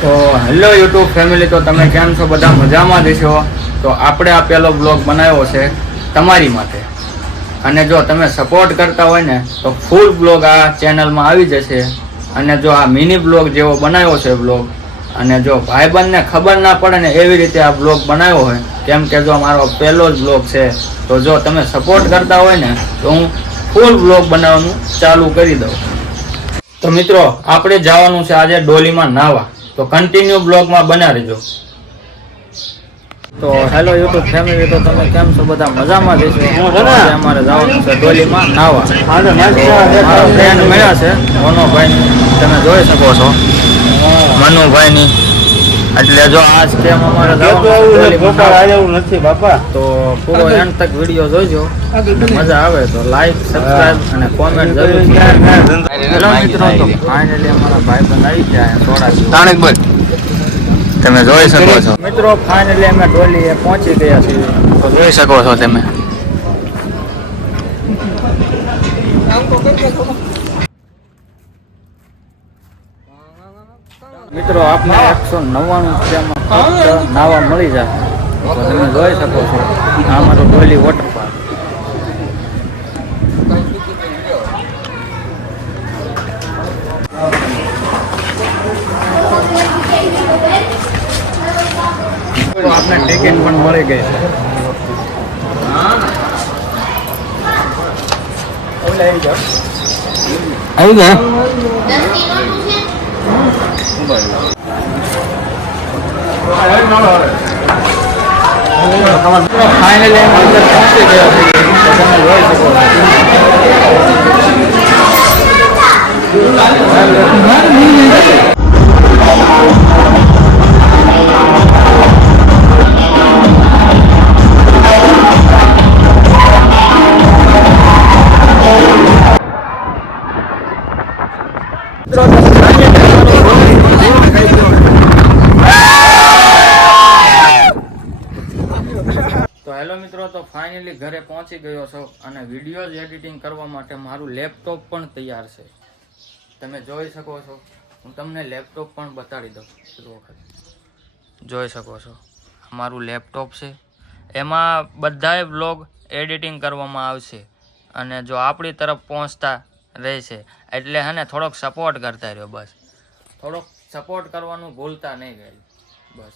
તો hello YouTube family, તો તમે કેમ છો? બધા મજામાં જશો. તો આપણે આ પહેલો બ્લોગ બનાવ્યો છે તમારી માટે, અને જો તમે સપોર્ટ કરતા હોય ને તો ફૂલ બ્લોગ આ ચેનલમાં આવી જશે. અને જો આ મિની બ્લોગ જેવો બનાવ્યો છે બ્લોગ, અને જો ભાઈબંધને ખબર ના પડે ને એવી રીતે આ બ્લોગ બનાવ્યો હોય, કેમ કે જો મારો પહેલો જ બ્લોગ છે. તો જો તમે સપોર્ટ કરતા હોય ને તો હું ફૂલ બ્લોગ બનાવવાનું ચાલુ કરી દઉં. તો મિત્રો, આપણે જવાનું છે આજે ડોલીમાં નાવા, તો કન્ટિન્યુ બ્લોગમાં બના રહેજો. તો હેલો યુટ્યુબ ફેમિલી, તો તમે કેમ છો? બધા મજામાં જઈશું. અમારે જવાનું છે ડોલીમાં નાવા. મારો ફ્રેન્ડ મળ્યા છે મનોભાઈ, તમે જોઈ શકો છો મનુભાઈની. એટલે જો આજ કેમ અમારે જવાનું નથી બાપા, તો પૂરો એન્ડ તક વિડીયો જોઈજો. મજા આવે તો લાઈક, સબસ્ક્રાઇબ અને કોમેન્ટ જરૂર. હેલો મિત્રો, તો ફાઇનલી અમારા ભાઈબંધ આવી ગયા થોડા. તમે જોઈ શકો છો મિત્રો, ફાઇનલી અમે ડોલીએ પહોંચી ગયા છીએ. તો જોઈ શકો છો તમે. મિત્રો, આપણે 199 રૂપિયામાં નાવા મળી જાય. તો તમે જોઈ શકો છો આ અમારો ડોલી વોટર પાર્ક. આપણે ટિકિટ પણ મળી ગઈ છે. આવી ગયા. ફાઇનલી અંદર પહોંચી ગયા છે. તમે જોઈ શકો છો. તો હેલો મિત્રો, તો ફાઇનલી ઘરે પહોંચી ગયો છો, અને વિડીયોઝ એડિટિંગ કરવા માટે મારું લેપટોપ પણ તૈયાર છે. તમે જોઈ શકો છો. હું તમને લેપટોપ પણ બતાડી દઉં. જોઈ શકો છો મારું લેપટોપ છે. એમાં બધાય વ્લોગ એડિટિંગ કરવામાં આવશે, અને જો આપણી તરફ પહોંચતા રહેશે એટલે હે ને થોડોક સપોર્ટ કરતા રહ્યો. બસ થોડોક સપોર્ટ કરવાનું ભૂલતા નહીં ગઈ. બસ.